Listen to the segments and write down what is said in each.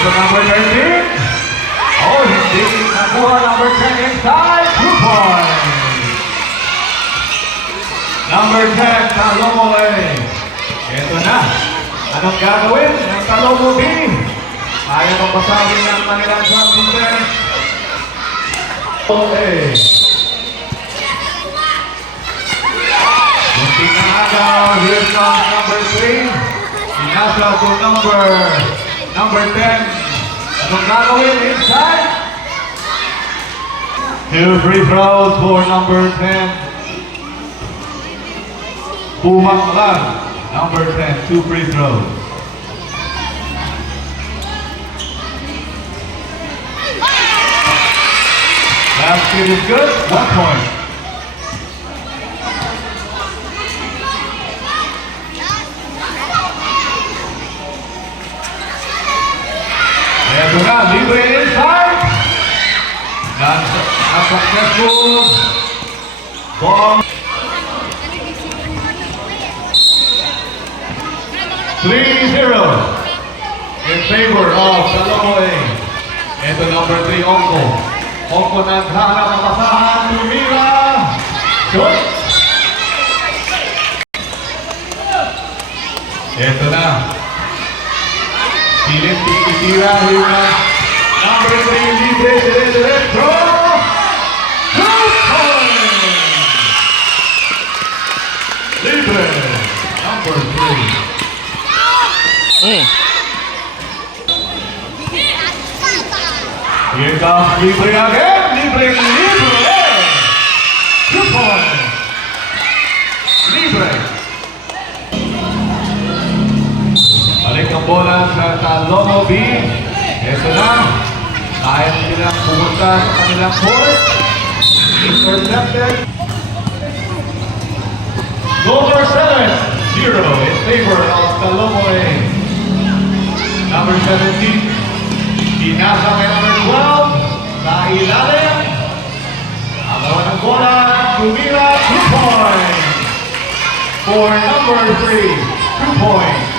Number 13. Oh, hindi nakuha number 10 inside. 2 points. Number 10, Talomo A. Ito na. Anong gagawin ng Talomo B? Ayaw magpasawin ng kanilang shot defense. A. Munti na agaw. Here comes number 3. Inasa to number 10. Anong gagawin inside? 2 free throws for number 10. Pumang lang. Number 10, 2 free throws. Basket is good, 1 point. Ito na, libre inside. Successful. Ball. 3-0 in favor of Talomo A. Ito number 3, Ongko. Ongko naghanap ang pasahan. Tumira. Shoot. Ito na. Pilit, titira. Number 3, libre, diretso. Libre. Number 3. Here comes Libre again. Libre. 2 points. Libre. Balik ang bola sa Talomo B. Ito na. Kaya nilang pumunta sa kanilang court. Intercepted. Number 7-0 in favor of Talomo A. Number 17. Inasa kay number 12. Sa ilalim. Ang lawan ng bola. Tumira. 2 points. For number 3. 2 points.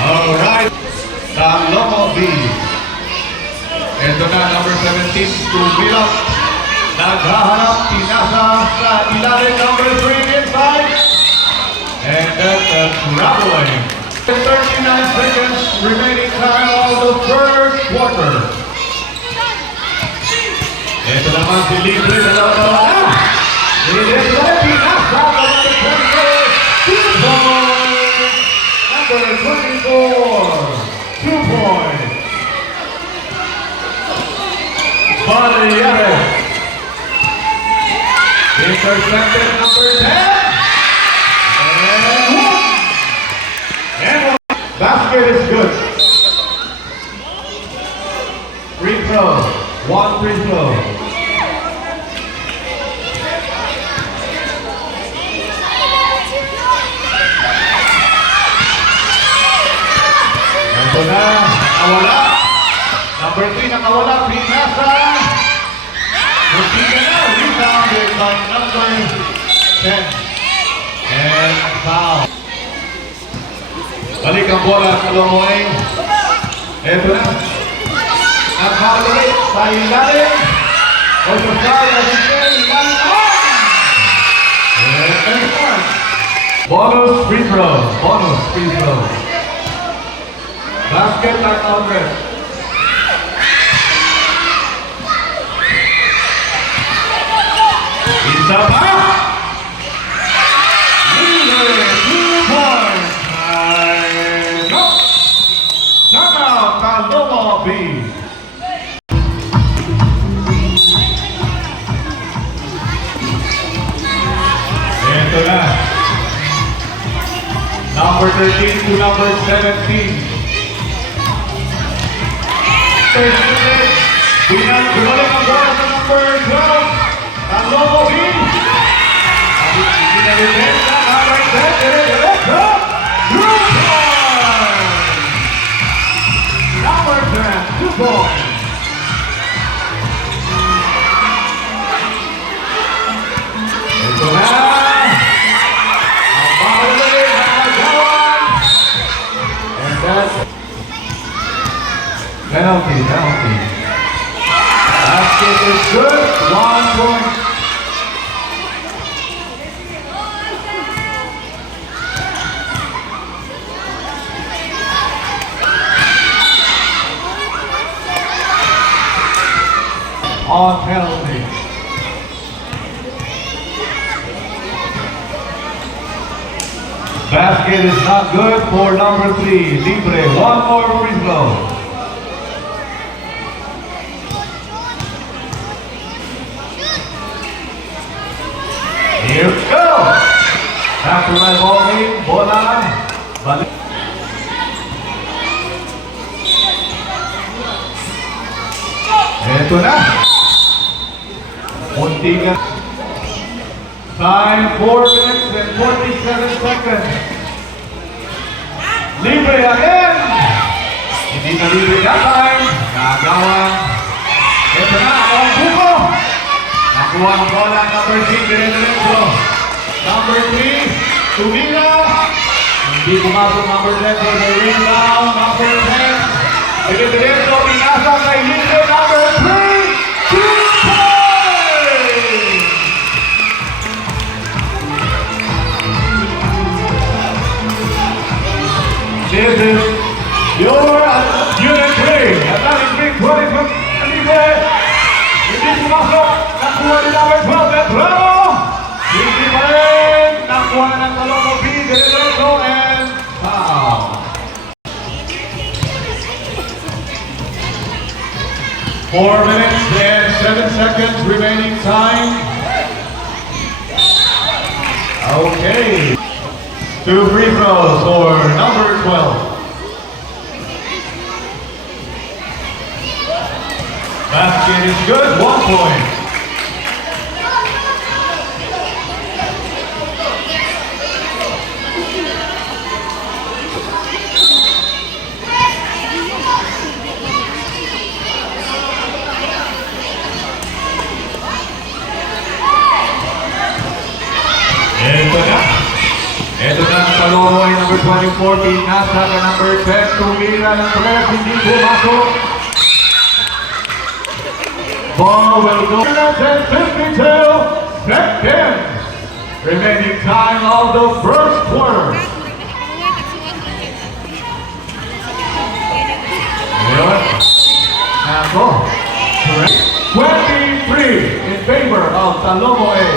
Alright. Talomo B. Ito na, number 17. Tumira. Naghahanap. Inasa sa ilalim. Number 3 inside. And that's traveling. 39 seconds remaining time of the first quarter. Ito naman si Libre sa lawa-lawa na. Libre, pinasa ng number 24. 2 points. Number 24. 2 points. Barriere. Intercepted number 10. Basket is good. Free throw. 1 free throw. Ito na. Nakawala. Number 3 nakawala. Pinasa. Musika na. Rebounded by number 10. And foul. Balik ang bola sa Talomo A. Ito na. Nakabalik sa ilalim. O sa kaya si Ken. Bonus free throw. Bonus free throw. Basket at outlet. Isa pa. Talomo B. Ito na. Number 13 to number 17. Bumalik ang bola sa number 12. Talomo B. Hindi na rin on penalty. Basket is not good for number 3, Libre. One more free throw. Here we go. Back to my ball game. Bola. Balik. Ito na. Muntingan. Time 4 minutes and 47 seconds. Libre again. Hindi na libre that time. Nagawan. Ito na. Ang buko. Nakuha ang bola. Number 3. Dire-diretso. Number 3. Tumira. Hindi pumasok number 10 for the rebound. Number 10. Dire-diretso. Pinasa kay Libre. Number 3. 2 points. This is your unit 3. Atlantic Big 20 from Libre. Hindi pumasok. Nakuha ni number 12. Bravo! Hindi pa rin. Nakuha na ng talong mo. Dire-diretso and foul. Four minutes and 7 seconds remaining time. Okay. 2 free throws for number 12. Basket is good, 1 point. Ito na ang talong ay number 24, Pinasa ka number 10, tumira ng press, hindi pumasok. Ball will go. 52 seconds. Remaining time of the first quarter. Ayun. Ako. 23 in favor of Talomo A.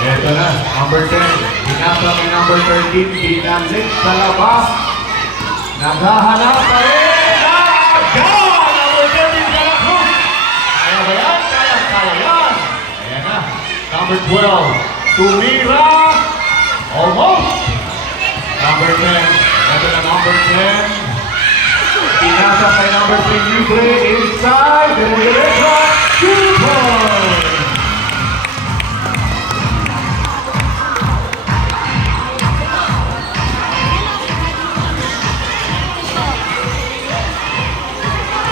Ito na, number 10. Pinasa may number 13. Pinalik sa labas. Naghahanap pa rin. Nagawa! Number 13 Galacruz. Kaya ba yan? Kaya yan. Ayan na. Number 12. Tumira. Almost. Number 10. Ito na number 10. Pinasa kay number 3. Libre inside. Dire-diretso. 2 points.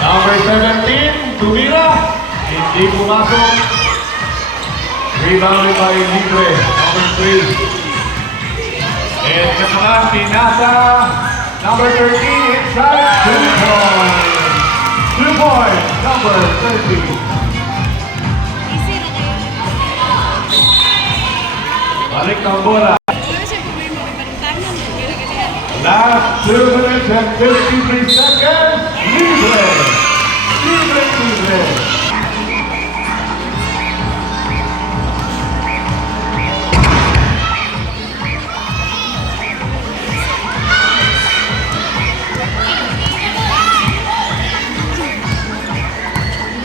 Number 17, Tumira. Hindi pumasok. Rebounded by Libre. Number 3. And naman, Pinasa. Number 13, inside. 2 points. 2 points. Number 13. Balik ng bola. Last 2 minutes and 53 seconds. Libre. Libre.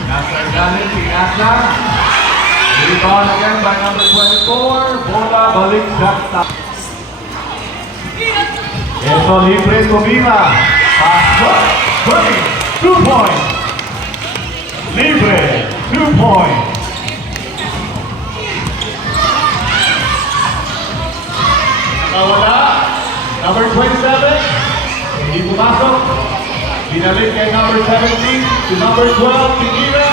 Nasa galing, Pinasa. Rebound again by number 24. Bola balik sa top. Ito Libre Tumira. Pasok. 2 points. Libre. 2 points. Nakawala. Number 27. Hindi pumasok. Binalik kay number 17 to number 12. Tumira.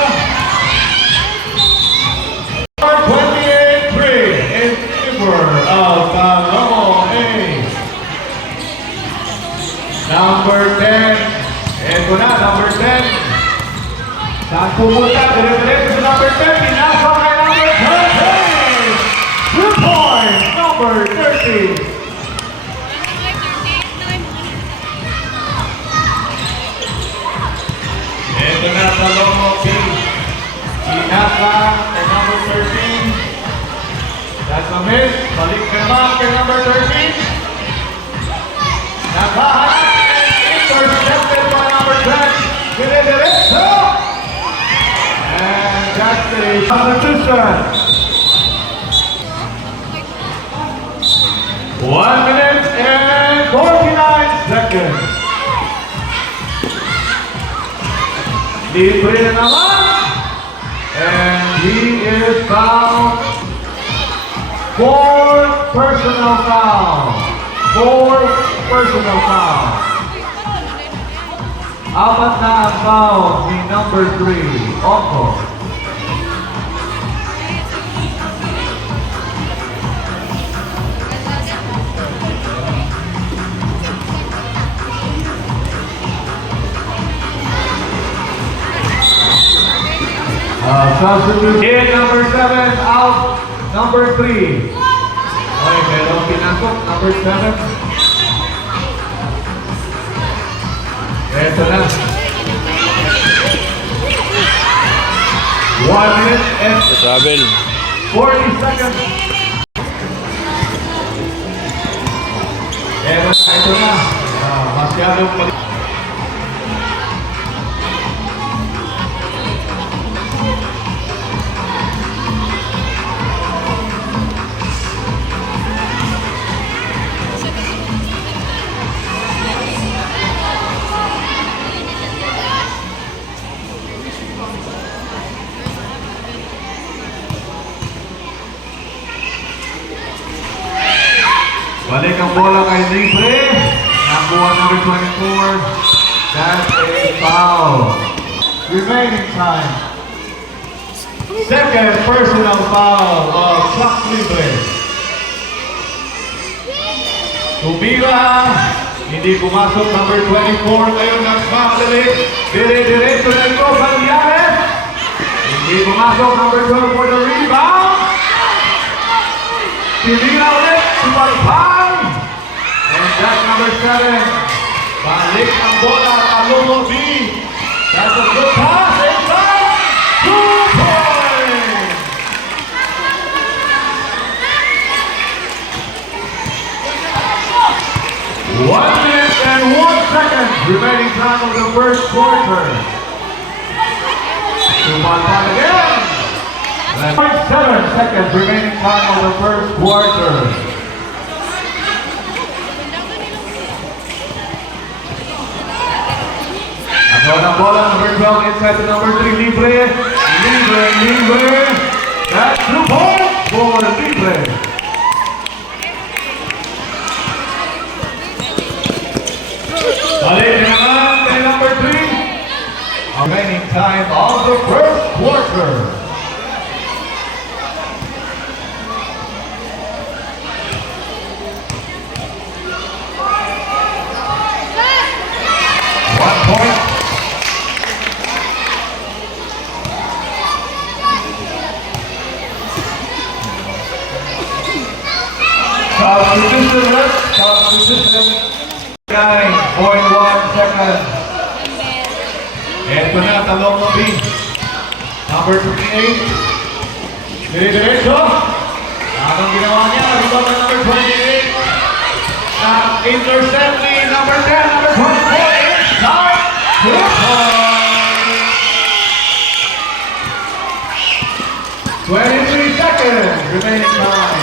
Number 28. 3 in favor of Talomo A. Number 10. Ito na, number 10. Saan pumunta? Dire-diretso sa number 10. Pinasa kay number 30. 2 points. Number 30. Ito na, Talomo B. Balik naman kay number 13. Nakahanap and intercepted by number 10. Dire-diretso! And that's the substitution. 1 minute and 49 seconds. Libre na naman. And he is fouled. 4 personal foul. 4 personal foul. Apat na ang foul ni number 3, Oko. Substitute in number 7, out number 3. Okay, merong pinasok, number 7. Ito na. 1 minute and Travel. 40 seconds. Ito na. Masyadong pag... Balik ang bola kay Libre. Nakuha number 24. That's a foul. Remaining time. Second personal foul of Chuck Libre. Tumira. Hindi pumasok number 24. Ngayon nagmamadali. Dire-diretso na ito. Valyares. Hindi pumasok number 12 for the rebound. Tumira ulit. Tumalpang. And that's number 7. Balik ang bola. Alomo B. That's a good pass. Inside. 2 points. One minute and 1 second remaining time of the first quarter. Tumalpang again. And 7 seconds remaining time of the first quarter. Agawan ang bola, number 12 inside to number 3, Libre. Libre. That's 2 points for Libre. Balik naman kay number 3. Remaining time of the first quarter. Substitution. 9.1 seconds. Ito na, talong mo B. Number 28. Dire-diretso. Anong ginawa niya? Rebound na number 28. Intercept ni number 10, number 24. Inside. Good point. 23 seconds remaining time.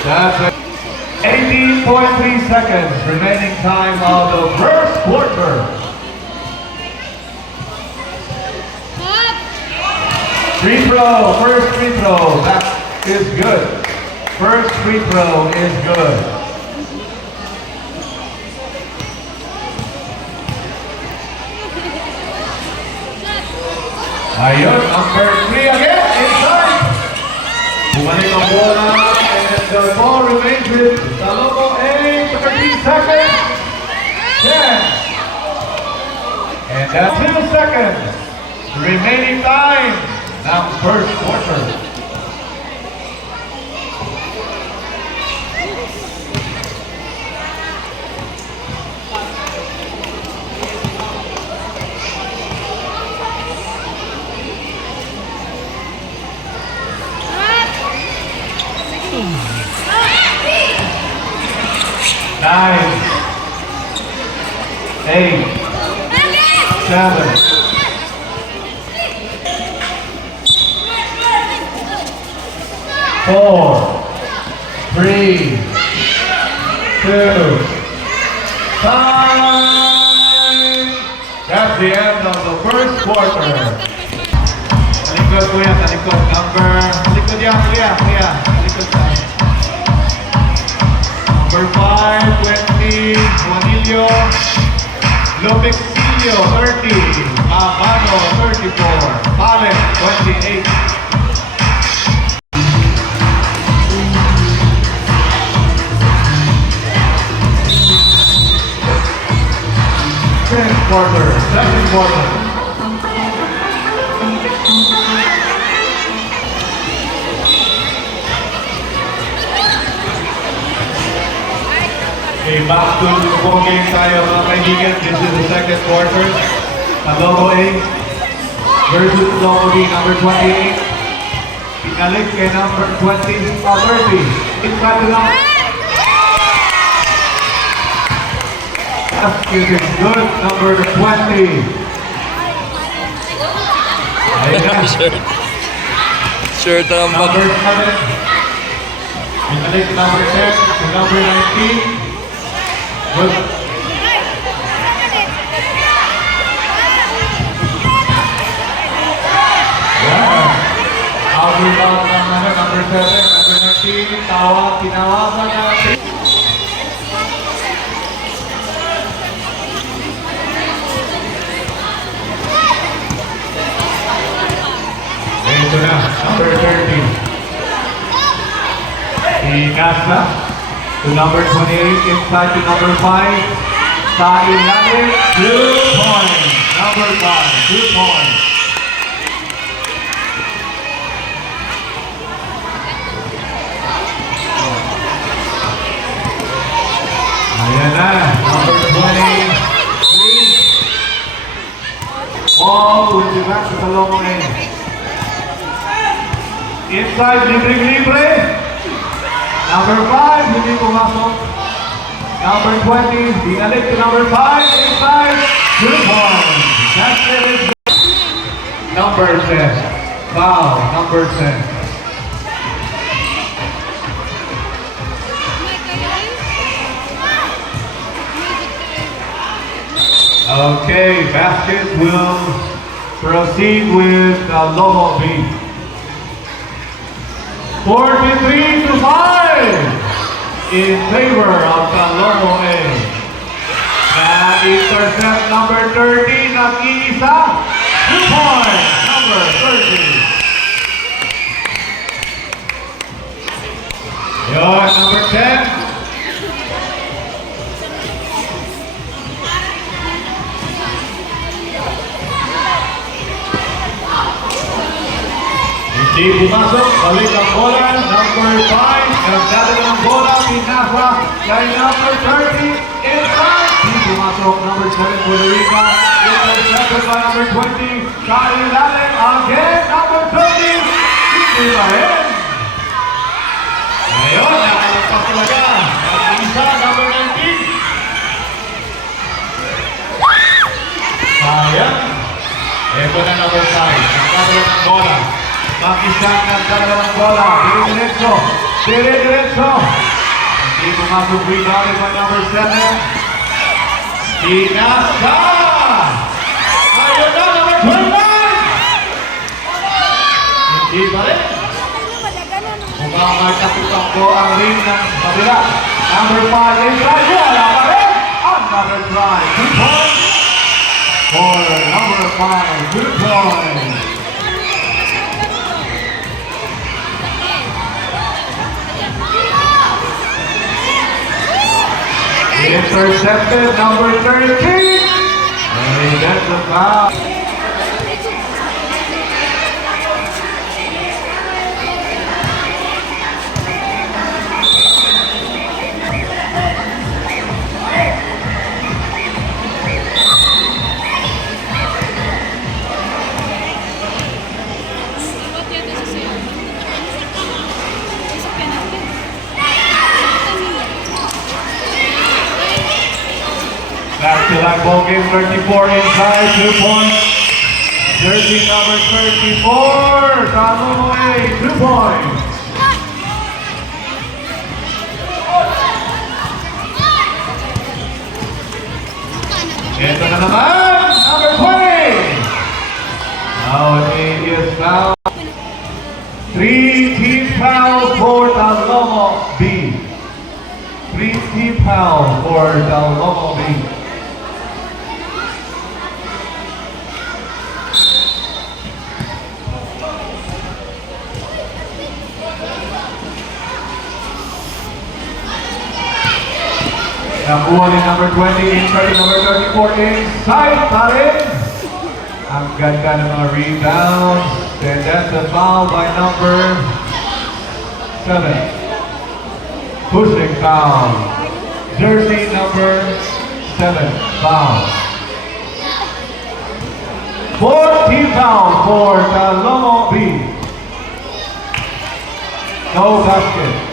That's 18.3 seconds remaining time of the first quarter. Free throw, first free throw, that is good. First free throw is good. Ayun, number 3 again, inside. Bumalik ang bola. The ball remains with Salomo A, 13 seconds. 10. And that's 2 seconds. Remaining time. Now first quarter. Nine, 8, 7, 4, 3, 2, time! That's the end of the first quarter. Talikod kuya, talikod. Talikod yan kuya. Talikod sa. Number 5, 20, Juanillo. Lopexillo, 30. Mabano, 34. Palen, 28. Second quarter. Okay, back to the ball game tayo mga kaibigan. This is the second quarter. Logo A versus Logo B, number 28. Pinalik kay number 30. Inside the line. Basket is good, number 20. Shirt ang bag. Number 7. Pinalik number 10 to number 19. Good. Yeah. Out rebound ng number 7, number 19. Tinawagan natin. Ito na, number 30. Ikasa to number 28, inside to number 5. Sa ilalim, 2 points. Number 5, 2 points. Ayan na, number 23. All will be back to the long end. Inside, libre. Number 5, hindi pumasok. Number 20, binalik to number 5, inside, 2 points. That's it. Number 10, foul, number 10. Okay, basket will proceed with Lomo B. 43-5 in favor of Lomo A. Na-intercept number 30, nag-iisa. 2 points, number 30. Yun, number 10. Hindi pumasok, balik ang bola, number 5, nagdadala ng bola, pinasa, kay number 30, inside, hindi pumasok, number 7, Puerto Rico, intercepted by number 20, sa ilalim, again, number 30, hindi ba rin? Ngayon, nakalagpas talaga, nag-isa, number 19. Sayang, ito na number 5, nagdadala ng bola. Pakistan nagdala ng bola, dire-diretso. Hindi pumasok rebounded by number 7. Pinasa! Ayun na, number 29! Hindi pa rin. Mukhang may takipakbo ang ring ng kabila. Number 5, inside, wala pa rin. Another try, 2 points. For number 5, 2 points. Intercepted, number 13. And that's a foul. tie ball game, 34 inside, 2 points. Jersey number 34, Talomo A, 2 points. Ito na naman, number 20. Now it is foul. 3 team foul for Talomo B. 3 team foul for Talomo B. Nakuha ni number 20, inside number 34, inside pa rin. Ang ganda ng mga rebounds. And that's a foul by number 7. Pushing foul. Jersey number 7, foul. 14 foul for Talomo B. No basket.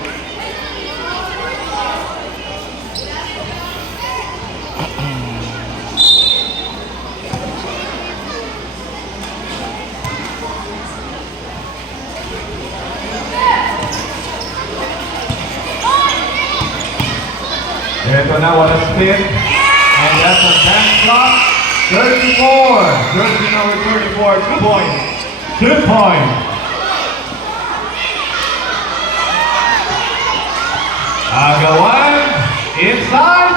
Ito na, what a spin. And that's a back shot. 34. Jersey number 34, 2 points. 2 points. Agawan. Inside.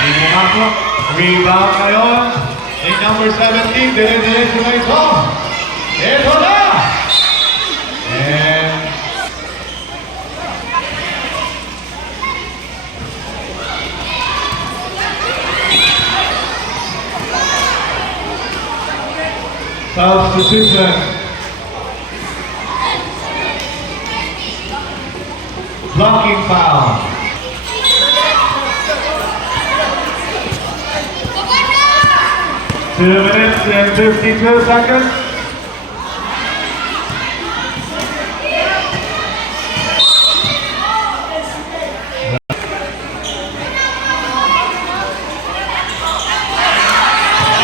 Hindi pumasok. Rebound ngayon. Ni number 17, dire-diretso na ito. Ito na. And substitution. Blocking foul. Two minutes and 52 seconds.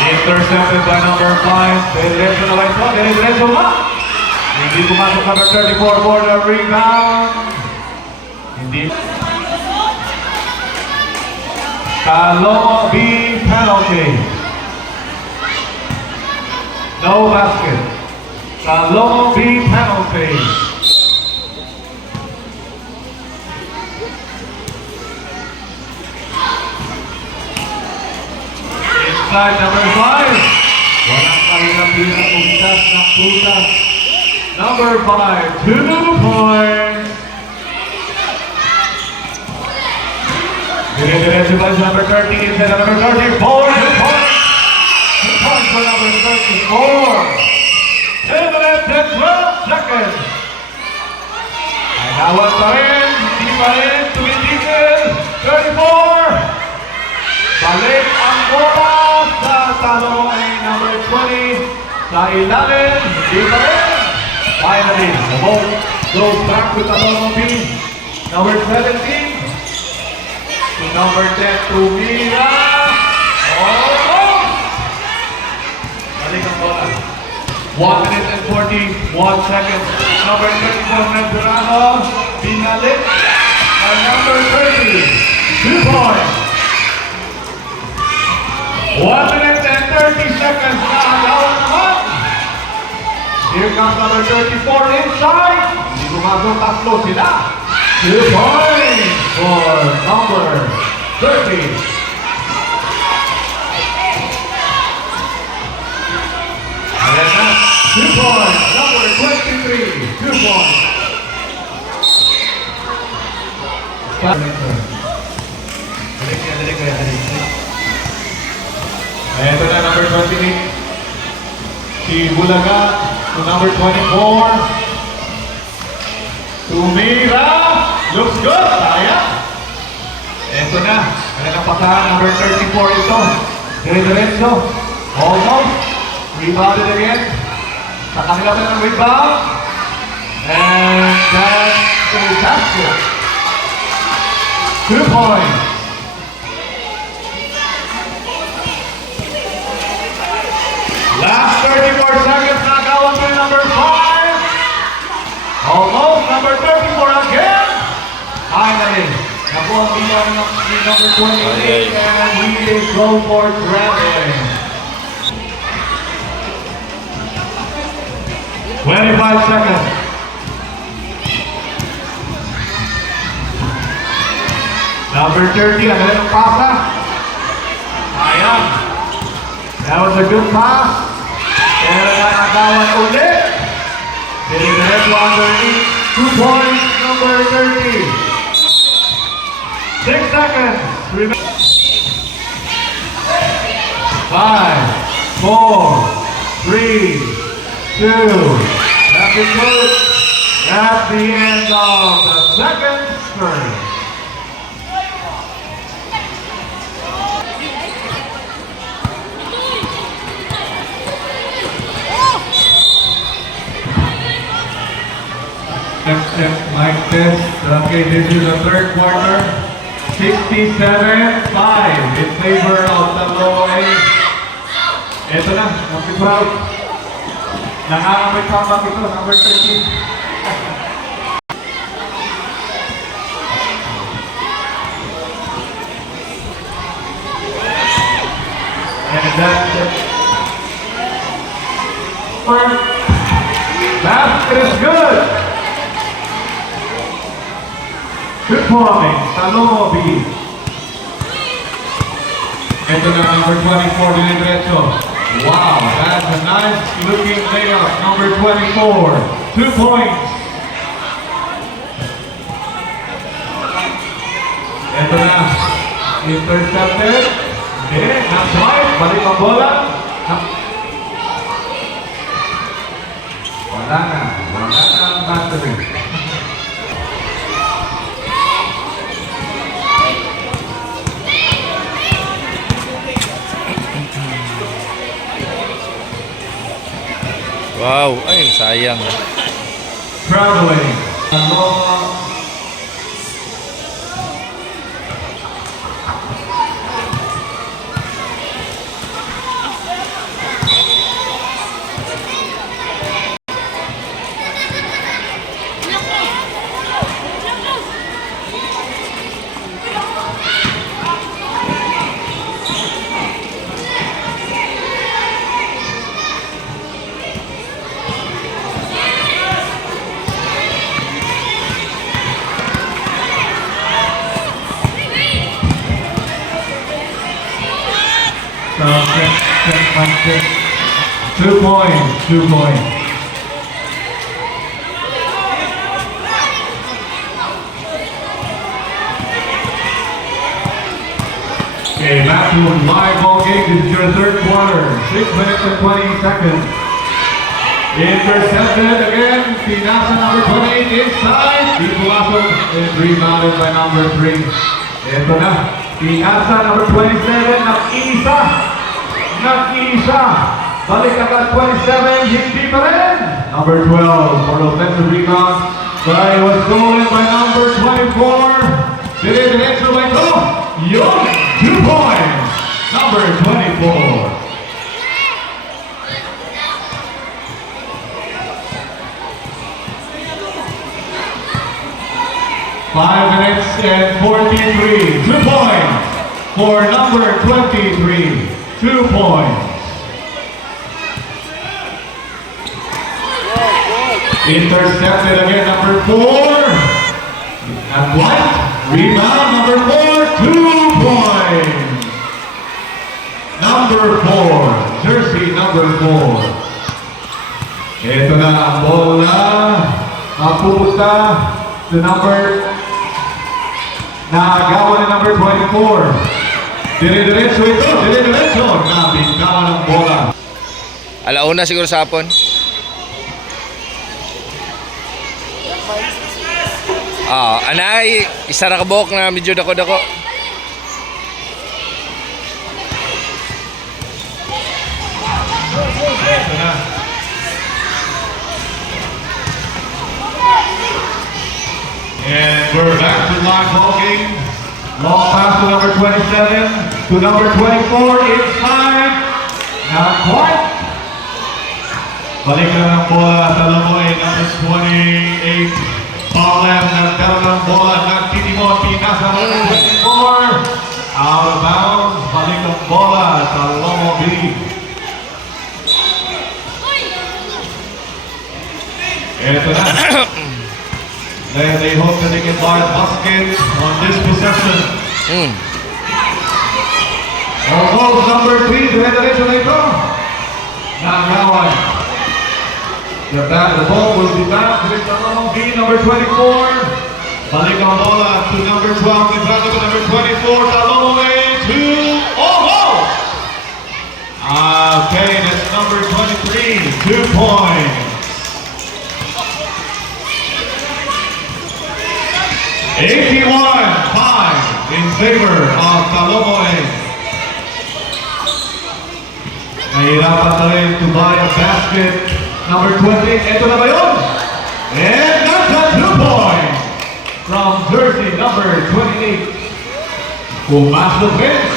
Intercepted by number 5. Diretso na ba ito? Diretso na! Hindi pumasok number 34 for the rebound. Hindi. Talomo B penalty. No basket. Talomo B penalty. Inside number 5. Walang kalinapin ang pumitas ng putas. Number 5, 2 points. Dire-diretso ba sa number 30 instead of number 34? 2 points. 2 points for number 34. 10 minutes and 12 seconds. Ay nawal pa rin. Hindi pa rin. Tumitigil. 34. Balik ang bola sa Talomo A number 20 sa ilalim. Hindi pa rin. Finally, the ball goes back to Talomo B. Number 17 to number 10 to Mira. Almost! Balik ang bola. 1 minute and 41 seconds. Number 24 Medrano. Binalik. And number 30. 2 points. 1 minute and 30 seconds na halawan naman. Here comes number 34 inside. Hindi pumasok, tatlo sila. 2 points for number 30. Ayan na, 2 points. Number 23, 2 points. Ito na number 28. Si Bulaga to number 24. Tumira. Looks good. Kaya. Ito na. Kailangan pasahan. Number 34 ito. Dire-diretso. Almost. Rebounded again. Sa kanila pa ng rebound. And that's a basket. 2 points. more seconds. Nagawan to number 5. Almost number 34 again. Finally, nakuha ang bilang ni number 28 and he is go for traveling. 25 seconds. Number 30, ang galing ng pasa. Ayan. That was a good pass. Pero nakatawan ulit. Dinidiretso underneath. 2 points, number 30. 6 seconds. 5, 4, 3, 2. That's it, good. That's the end of the second term. Step, mic test. Okay, this is the third quarter. 67-5 in favor of Tablo A. Ito na, happy crowd. Nangangamoy comeback ito, number 13. And that's it. Basket is good. Good point, Talomo B. Ito na number 24, dinidiretso. Wow, that's a nice looking layup. Number 24, 2 points. Ito na, intercepted. Okay, not quite, balik ang bola. Wala na ang battery. Wow, ay sayang. Traveling. So, 2 points, 2 points. Okay, back to live ball game. This is your third quarter. 6 minutes and 20 seconds. Intercepted again. Pinasa number 28 inside. Ipulaso is rebounded by number 3. Ito na. Pinasa number 27. Nag-isa. Balik agad 27. Hindi pa rin. Number 12 for offensive rebound. But it was stolen by number 24. Dinidiretso ba ito? Yun! 2 points. Number 24. 5 minutes and 43. 2 points for number 23. 2 points. Intercepted again, number 4. And White. Rebound, number 4. 2 points. Number 4. Jersey number 4. Ito na ang bola. Mapupunta to number Naagawan ni number 24. Dire-diretso ito, dire-diretso. Nabigkawan ng bola. Alauna siguro sa hapon. Anay, isa na kabok na medyo dako-dako. Ito na. And we're back to live ball game. Long pass to number 27, to number 24, inside. Not quite. Balikan ng bola sa Lamoy, number 28. Paulem nagkaroon ng bola, nagtitimon, pinasa number 24. Out of bounds, balik ang bola sa Lomo B. Ito na. They hope that they can buy a basket on this possession. Almost number 3, diretso ito. Nagawan. The ball will be back with the Lomo B, number 24. Balik ang bola to number 12, Librado to number 24, Talomo A, 2, oh! Okay, that's number 23, 2 points. 81-5 in favor of Talomo A. Nahirapan na rin to buy a basket. Number 20, eto na ba yun? And that's a 2 points from jersey number 28. Pumasok bench.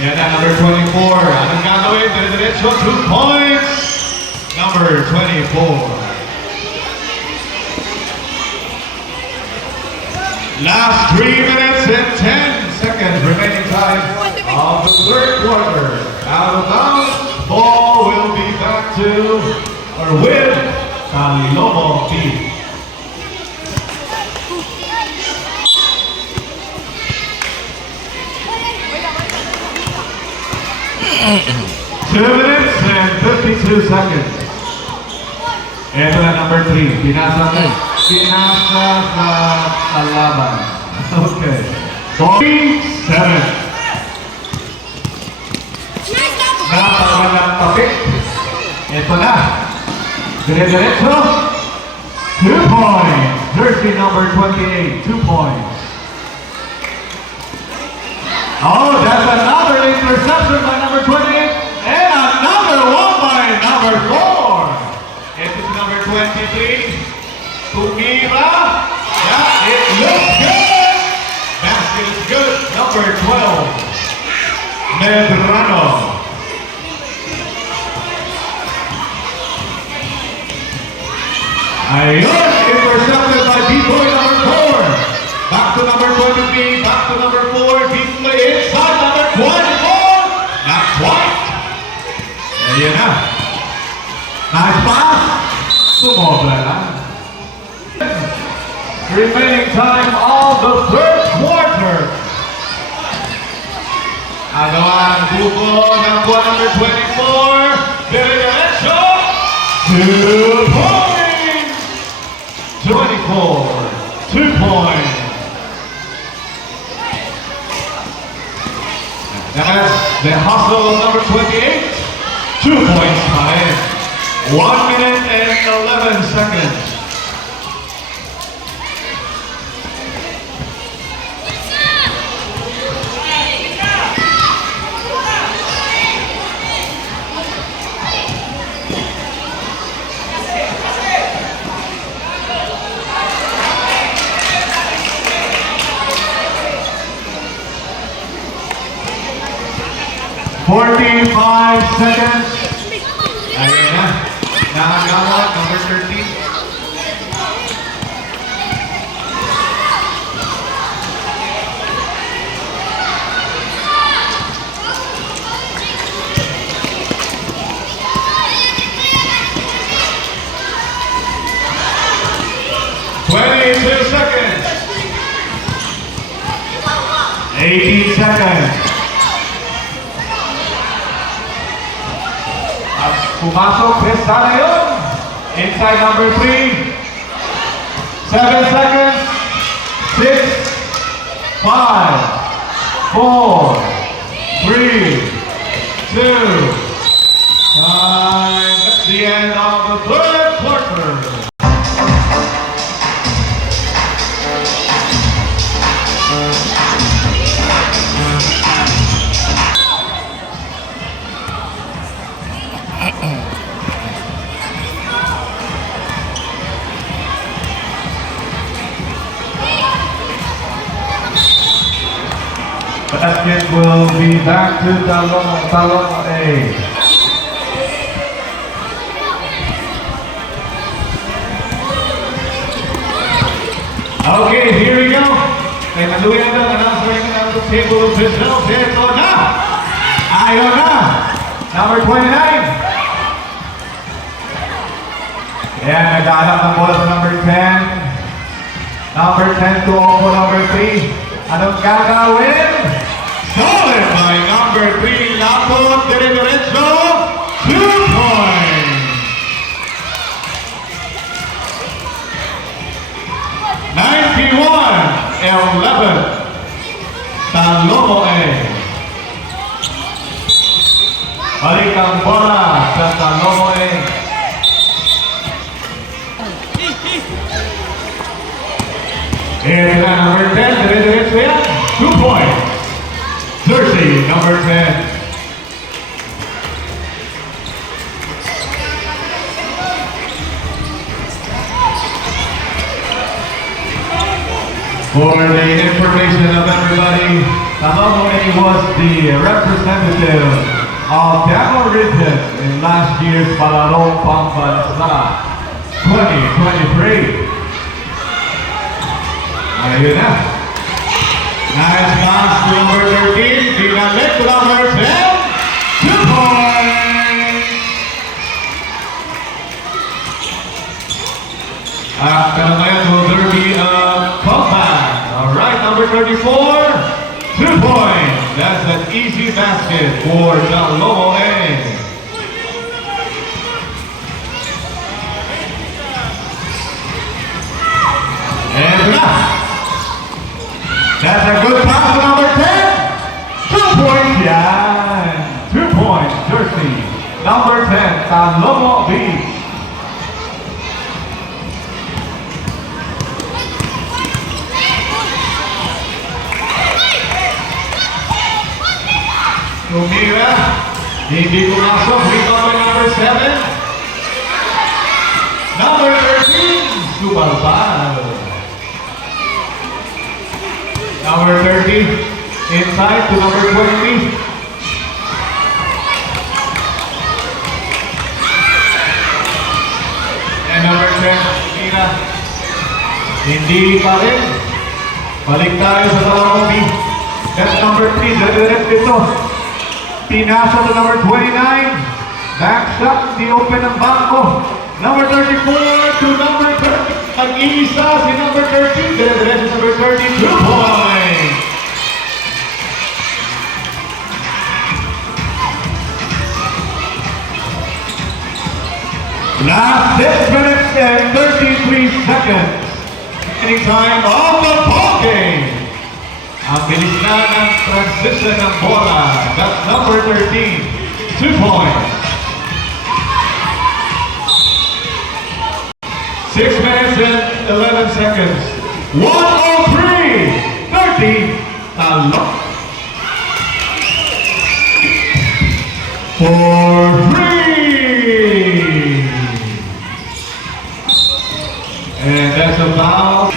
Yan na, number 24. Anong gagawin? Diretso, 2 points. Number 24. Last 3 minutes and 10 seconds remaining time of the third quarter. Out of bounds, ball will be back to, or with, Talomo B. Two minutes and 52 seconds. Ito na number 3. Pinasa sa kalaban. Okay. 47. Napakawalang tapik. Ito na. Dire-diretso. 2 points. Jersey number 28. 2 points. Oh, that's another interception by number 28. And another one by number 4. It is number 23. Tumira. Yeah, it looks good. Basket is good. Number 12. Medrano. Ayun, intercepted by B-boy number 4. Back to number 23, back to number 4. B-boy inside number 24. Not quite. Ayun na. Nice pass. Sumobra na. Remaining time of the third quarter. Agawan, buko ng buwan number 24. Diretso. 2 points. 24, 2 points. That's the hustle of number 28. 2 points pa rin. 1 minute and 11 seconds. Forty-five seconds. Ayun na. Nakagawa, number 13. Seconds. 18 seconds. Pumasok, Cresta na yun. Inside number 3. 7 seconds. 6, 5, 4, 3, 2. Time. That's the end of the third quarter. Basket will be back to Talomo A. Okay, here we go. Kaya naluyan na, announcer na ang table of themselves. Ito na! Ayaw na! Number 29. Yan, nag-aalap ng bola sa number 10. Number 10 to Opo, number 3. Anong gagawin? Stolen by number 3, Lapot Dire-Diretso. 2 points. 91-11. Talomo A. Balik ang bola sa Talomo A. And number 10, dire-diretso yan. 2 points. Jersey, number 10. For the information of everybody, Talomo A was the representative of Davao Region in last year's Palarong Pambansa 2023. Ayun na. Nice pass to number 13. Pinalik to number 10. 2 points. Pero ngayon will there be a comeback. Alright, number 34. 2 points. That's an easy basket for Talomo A. And that's a good pass to number 10. 2 points, yeah. 2 points, Jersey. Number 10, Talomo B. Tumira. Hindi pumasok. Rebound by number 7. Number 13, Subalbal. Number 30, inside to number 20. And number 10, Tina. Hindi pa rin. Balik tayo sa Talomo B. That's number 3, direct dito. Pinasa to number 29. Back shot, di open ang bangko. Number 34 to number 30. Nag-iisa si number 13. Dire-diretso number 30. 2 points. Last 6 minutes and 33 seconds. Any time of the ball game. Ang bilis na ng transition ng bola. That's number 13. 2 points. 6 minutes and 11 seconds. 103. 30. Talo. For 3. And that's a foul.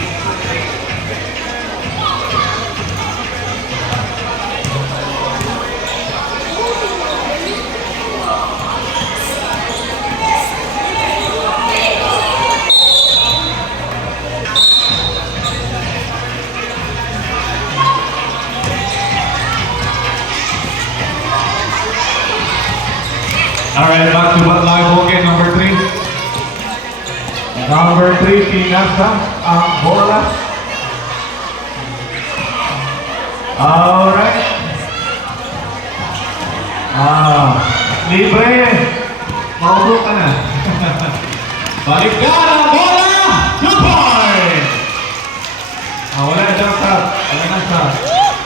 Alright, back to live ball game number 3. Number 3, Pinasa ang bola. Alright. Libre. Maubo ka na. Balik ka ang bola. 2 points. Wala na jump shot. Wala na shot.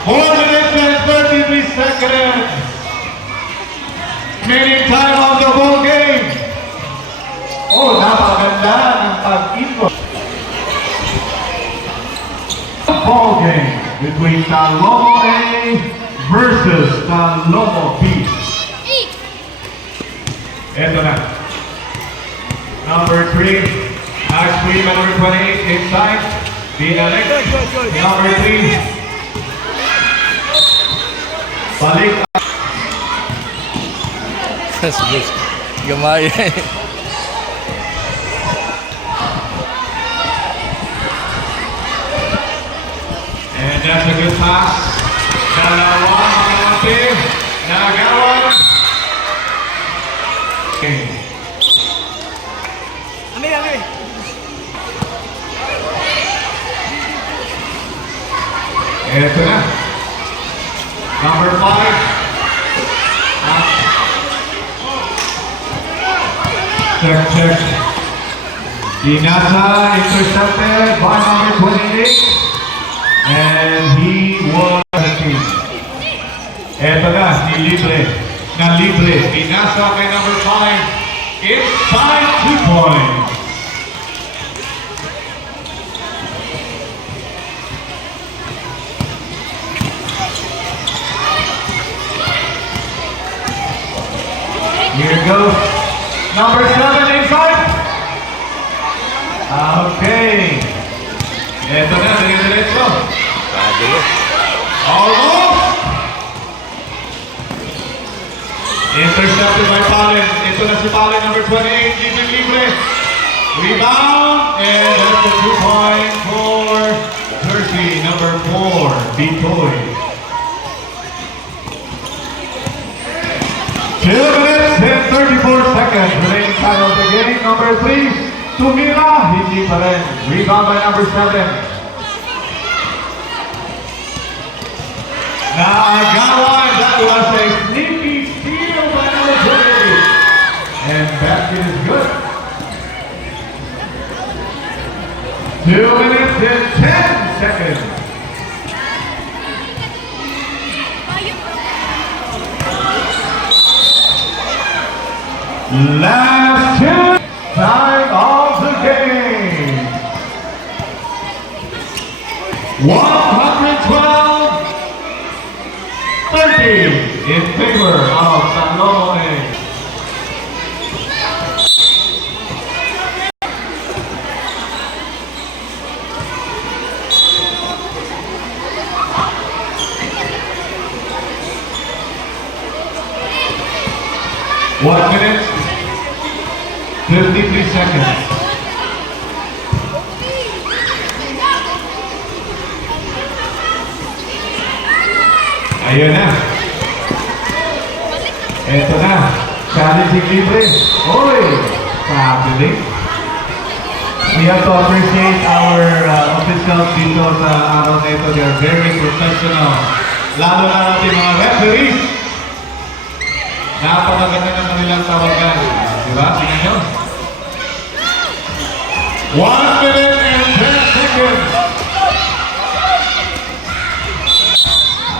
4 minutes and 33 seconds. Meaning time on the ball game. Oh, napakaganda ng pag-ikot. Ball game between Talomo A versus Talomo B. Ito na. Number 3, actually number 28 inside. Binalik. Number 3. Balik. Gamay. that's a good pass. Dalawa, mga kapatid. Nagawan. Okay. Ito na. Number 5. Check. Dinasa intercepted by number 28. And he was the team. Ito na, libre. Dinasa kay number 5. Inside 2 points. Here goes number 7 inside. Okay. Ito na, diretso. Almost. Intercepted by Palen. Ito na si Palen, number 28, libre. Rebound, and that's a 2-point for Turkey, number 4, Bitoy. 2 minutes and 34 seconds remaining time of the game. Number 3, Tumira, hindi pa rin. Rebound by number 7. Naagawan, that was a sneaky steal by number 28. And basket is good. 2 minutes and 10 seconds. Last two time of the game. 112-30 in favor of Salomone. One minute, 53 seconds. Ayun na. Eto na. Challenging libre. Oy! Sabi din. We have to appreciate our officials dito sa araw na ito. They are very professional. Lalo na natin mga referees. Napakaganda ng kanilang tawagan. Diba? Tingnan nyo. 1 minute and 10 seconds.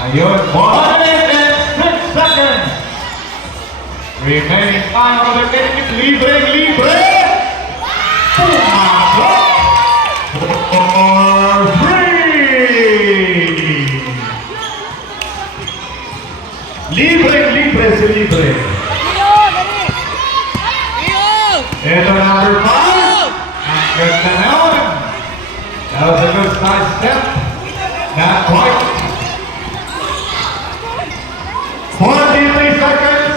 Ayun. 1 minute and 6 seconds. Remaining time of the game. Libre. Pumasok. For 3. Libre si libre. Ito number 5. Ang ganda na yun. That was a good side step. Not quite. 43 seconds.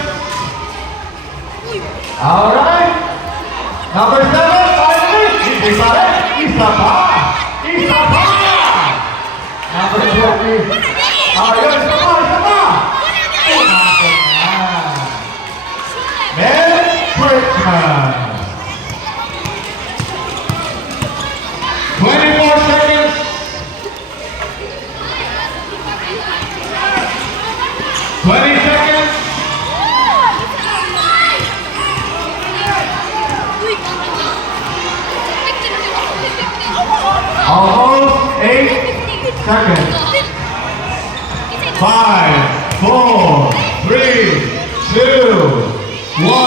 Alright. Number 7, finally. Isa pa. Number 20. Ayun, isa pa. Mel Brickman. 24 seconds. 20 seconds. Almost 8 seconds. 5, 4, 3, 2, 1.